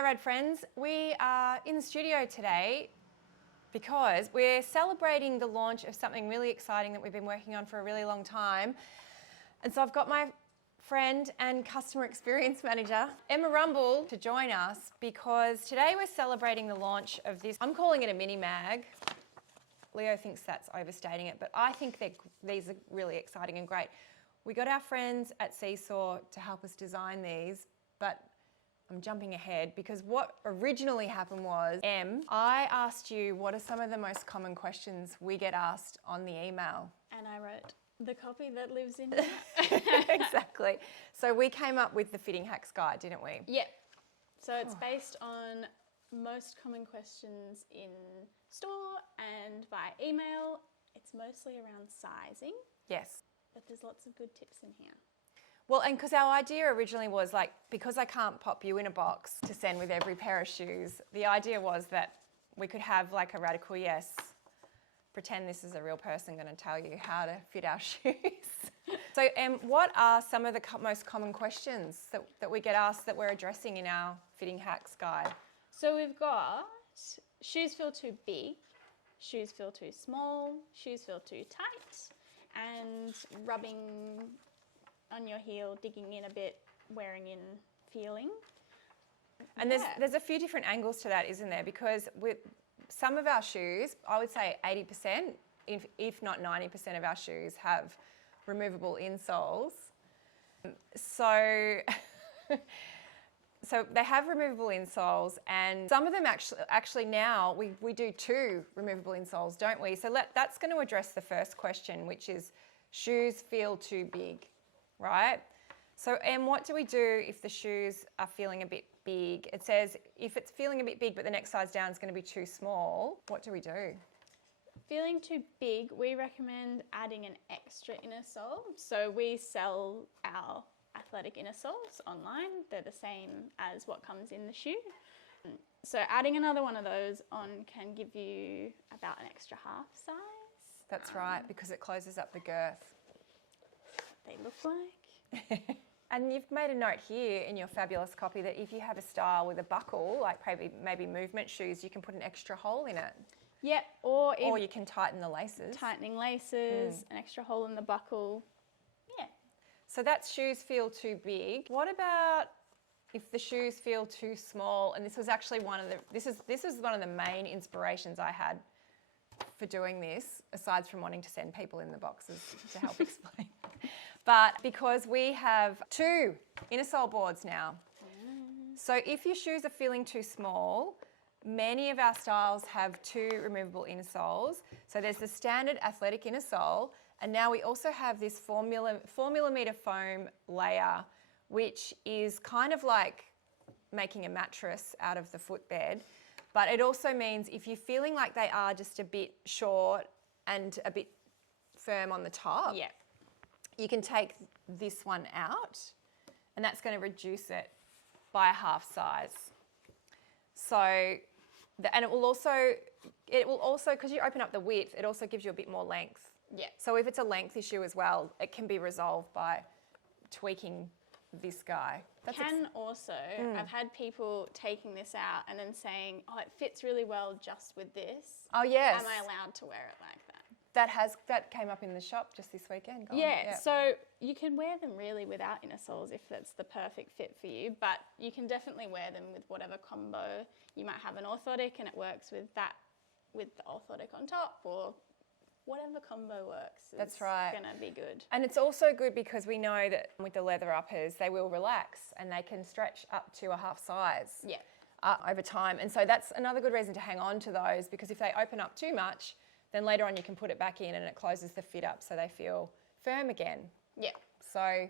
Hi Rad friends, we are in the studio today because we're celebrating the launch of something really exciting that we've been working on for a really long time. And so I've got my friend and customer experience manager, Emma Rumble, to join us because today we're celebrating the launch of this. I'm calling it a mini mag. Leo thinks that's overstating it, but I think these are really exciting and great. We got our friends at Seesaw to help us design these, but I'm jumping ahead because what originally happened was, I asked you what are some of the most common questions we get asked on the email. And I wrote the copy that lives in here. Exactly. So we came up with the Fitting Hacks Guide, didn't we? Yep. So it's based on most common questions in store and via email. It's mostly around sizing. Yes. But there's lots of good tips in here. Well, and because our idea originally was like, because I can't pop you in a box to send with every pair of shoes, the idea was that we could have like a radical yes, pretend this is a real person going to tell you how to fit our shoes. So what are some of the most common questions that we get asked that we're addressing in our Fitting Hacks Guide? So we've got shoes feel too big, shoes feel too small, shoes feel too tight, and rubbing on your heel, digging in a bit, wearing in, feeling. And there's a few different angles to that, isn't there? Because with some of our shoes, I would say 80%, if not 90% of our shoes have removable insoles. So they have removable insoles, and some of them actually now we do 2 removable insoles, don't we? So that's going to address the first question, which is shoes feel too big. Right? So, what do we do if the shoes are feeling a bit big? It says if it's feeling a bit big but the next size down is going to be too small, what do we do? Feeling too big, we recommend adding an extra inner sole. So we sell our athletic inner soles online. They're the same as what comes in the shoe. So adding another one of those on can give you about an extra half size. That's right, because it closes up the girth. They look like. And you've made a note here in your fabulous copy that if you have a style with a buckle, like maybe movement shoes, you can put an extra hole in it. Yep, or you can tighten the laces. Tightening laces, an extra hole in the buckle. Yeah. So that's shoes feel too big. What about if the shoes feel too small? And this was actually this is one of the main inspirations I had for doing this, aside from wanting to send people in the boxes to help explain. But because we have 2 inner sole boards now. So if your shoes are feeling too small, many of our styles have 2 removable inner soles. So there's the standard athletic inner sole, and now we also have this 4 millimeter foam layer, which is kind of like making a mattress out of the footbed. But it also means if you're feeling like they are just a bit short and a bit firm on the top, you can take this one out, and that's going to reduce it by a half size. So, and it will also, because you open up the width, it also gives you a bit more length. Yeah. So if it's a length issue as well, it can be resolved by tweaking this guy. I've had people taking this out and then saying, oh, it fits really well just with this. Oh, yes. Am I allowed to wear it like that? That came up in the shop just this weekend. So you can wear them really without inner soles if that's the perfect fit for you, but you can definitely wear them with whatever combo. You might have an orthotic and it works with that, with the orthotic on top, or whatever combo works. That's right. Going to be good. And it's also good because we know that with the leather uppers, they will relax and they can stretch up to a half size over time. And so that's another good reason to hang on to those, because if they open up too much, then later on you can put it back in and it closes the fit up so they feel firm again. Yeah. So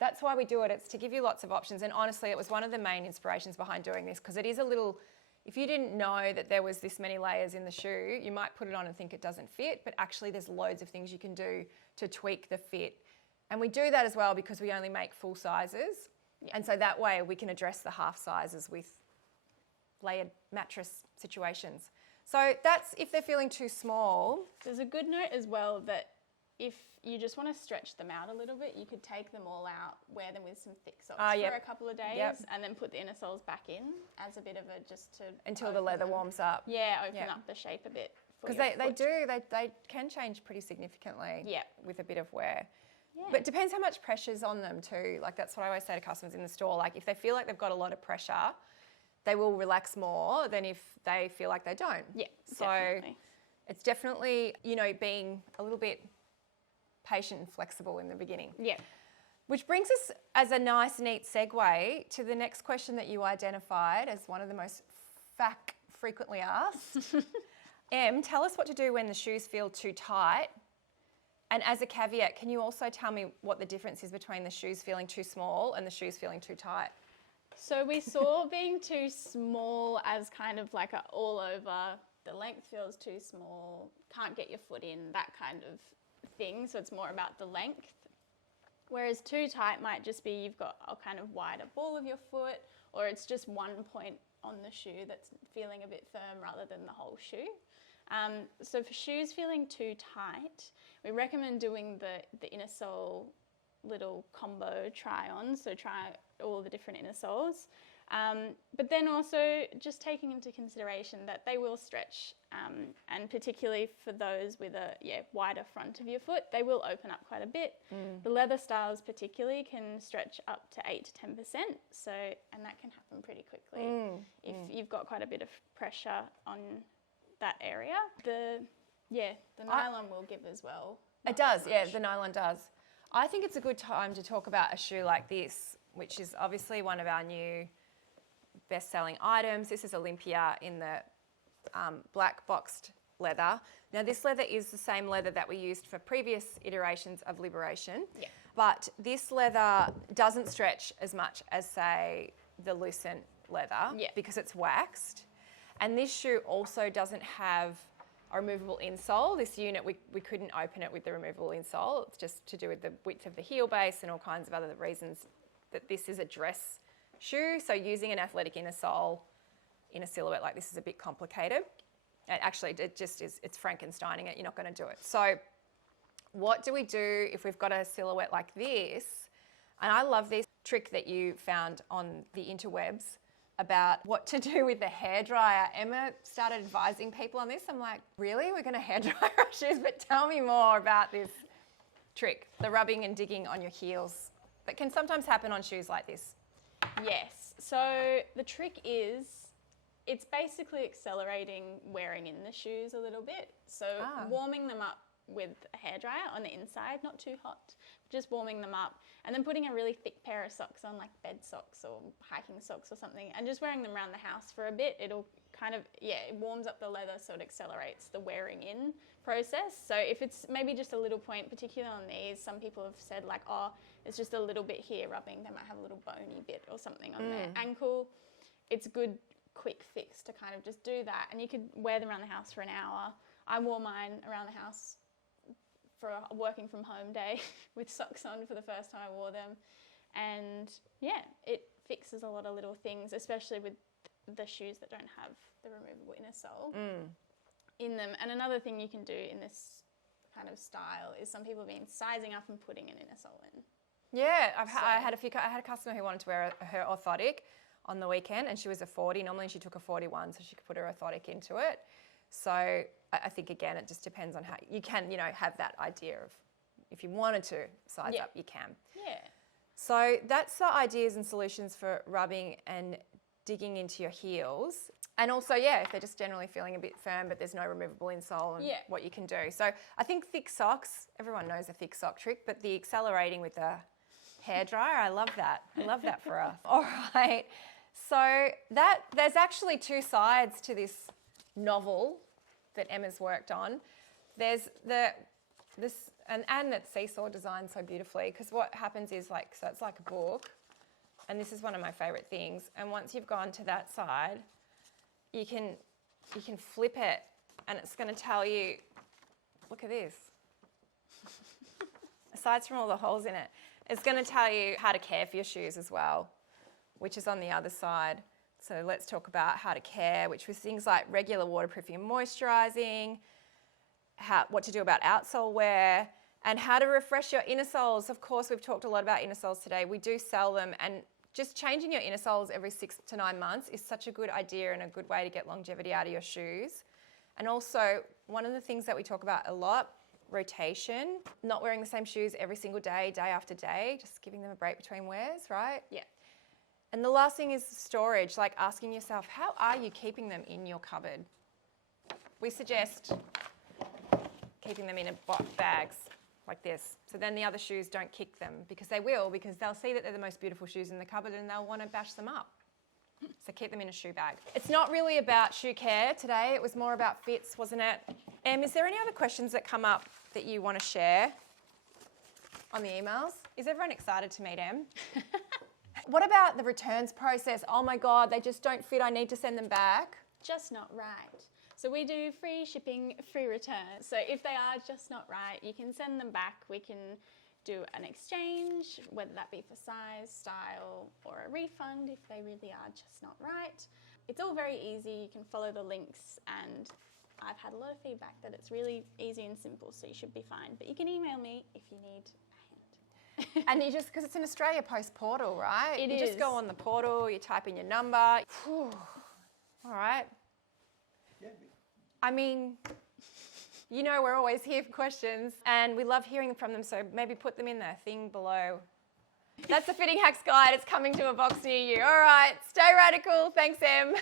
that's why we do it. It's to give you lots of options. And honestly, it was one of the main inspirations behind doing this, because it is a little, if you didn't know that there was this many layers in the shoe, you might put it on and think it doesn't fit, but actually there's loads of things you can do to tweak the fit. And we do that as well because we only make full sizes. Yeah. And so that way we can address the half sizes with layered mattress situations. So that's if they're feeling too small. There's a good note as well that if you just want to stretch them out a little bit, you could take them all out, wear them with some thick socks Yep. for a couple of days, Yep. and then put the inner soles back in as a bit of a just to Until the leather warms up. Yeah, open Yep. up the shape a bit. Because they can change pretty significantly Yep. with a bit of wear. Yeah. But it depends how much pressure's on them too. Like that's what I always say to customers in the store. Like if they feel like they've got a lot of pressure, they will relax more than if they feel like they don't. Yeah, So definitely. it's definitely, you know, being a little bit patient and flexible in the beginning. Yeah. Which brings us as a nice, neat segue to the next question that you identified as one of the most frequently asked. Em, tell us what to do when the shoes feel too tight. And as a caveat, can you also tell me what the difference is between the shoes feeling too small and the shoes feeling too tight? So we saw being too small as kind of like a all over, the length feels too small, can't get your foot in, that kind of thing. So it's more about the length. Whereas too tight might just be you've got a kind of wider ball of your foot, or it's just one point on the shoe that's feeling a bit firm rather than the whole shoe. So for shoes feeling too tight, we recommend doing the inner sole little combo try-on, so try all the different inner soles. But then also just taking into consideration that they will stretch, and particularly for those with a wider front of your foot, they will open up quite a bit. The leather styles particularly can stretch up to 8 to 10%, and that can happen pretty quickly if you've got quite a bit of pressure on that area. The nylon will give as well. It does, yeah, the nylon does. I think it's a good time to talk about a shoe like this, which is obviously one of our new best-selling items. This is Olympia in the black boxed leather. Now this leather is the same leather that we used for previous iterations of Liberation, but this leather doesn't stretch as much as, say, the Lucent leather because it's waxed. And this shoe also doesn't have a removable insole. This unit, we couldn't open it with the removable insole. It's just to do with the width of the heel base and all kinds of other reasons that this is a dress shoe. So using an athletic inner sole in a silhouette like this is a bit complicated. And actually, it just is, it's Frankensteining it. You're not going to do it. So what do we do if we've got a silhouette like this? And I love this trick that you found on the interwebs about what to do with the hairdryer. Emma started advising people on this. I'm like, really? We're going to hairdryer our shoes? But tell me more about this trick, the rubbing and digging on your heels that can sometimes happen on shoes like this. Yes. So the trick is it's basically accelerating wearing in the shoes a little bit. So warming them up with a hairdryer on the inside, not too hot, just warming them up, and then putting a really thick pair of socks on, like bed socks or hiking socks or something, and just wearing them around the house for a bit. It'll kind of, it warms up the leather, so it accelerates the wearing in process. So if it's maybe just a little point, particularly on these, some people have said like, oh, it's just a little bit here rubbing, they might have a little bony bit or something on their ankle. It's a good quick fix to kind of just do that, and you could wear them around the house for an hour. I wore mine around the house for a working from home day with socks on for the first time I wore them, and it fixes a lot of little things, especially with the shoes that don't have the removable inner sole in them. And another thing you can do in this kind of style is some people have been sizing up and putting an inner sole in. Yeah, I had a customer who wanted to wear her orthotic on the weekend, and she was a 40. Normally she took a 41 so she could put her orthotic into it. So I think, again, it just depends on how you can, have that idea of if you wanted to size up, you can. Yeah. So that's the ideas and solutions for rubbing and digging into your heels. And also, if they're just generally feeling a bit firm but there's no removable insole and what you can do. So I think thick socks, everyone knows a thick sock trick, but the accelerating with the hairdryer, I love that. I love that for us. All right. So there's actually two sides to this novel that Emma's worked on. There's and that seesaw designed so beautifully, because what happens is so it's like a book, and this is one of my favorite things. And once you've gone to that side, you can flip it, and it's going to tell you, look at this. Aside from all the holes in it, it's going to tell you how to care for your shoes as well, which is on the other side. So let's talk about how to care, which was things like regular waterproofing and moisturising, what to do about outsole wear, And how to refresh your inner soles. Of course, we've talked a lot about inner soles today. We do sell them, and just changing your inner soles every 6 to 9 months is such a good idea and a good way to get longevity out of your shoes. And also, one of the things that we talk about a lot, rotation, not wearing the same shoes every single day, day after day, just giving them a break between wears, right? Yeah. And the last thing is storage, like asking yourself, how are you keeping them in your cupboard? We suggest keeping them in bags like this. So then the other shoes don't kick them, because they'll see that they're the most beautiful shoes in the cupboard and they'll want to bash them up. So keep them in a shoe bag. It's not really about shoe care today. It was more about fits, wasn't it? Em, is there any other questions that come up that you want to share on the emails? Is everyone excited to meet Em? What about the returns process? Oh my God, they just don't fit. I need to send them back. Just not right. So we do free shipping, free returns. So if they are just not right, you can send them back. We can do an exchange, whether that be for size, style, or a refund if they really are just not right. It's all very easy. You can follow the links, and I've had a lot of feedback that it's really easy and simple, so you should be fine. But you can email me if you need a hand. And you just, because it's an Australia Post portal, right? It you is. just go on the portal, you type in your number. Whew. All right. I mean, you know we're always here for questions, and we love hearing from them, so maybe put them in the thing below. That's the Fitting Hacks Guide. It's coming to a box near you. All right, stay radical. Thanks, Em.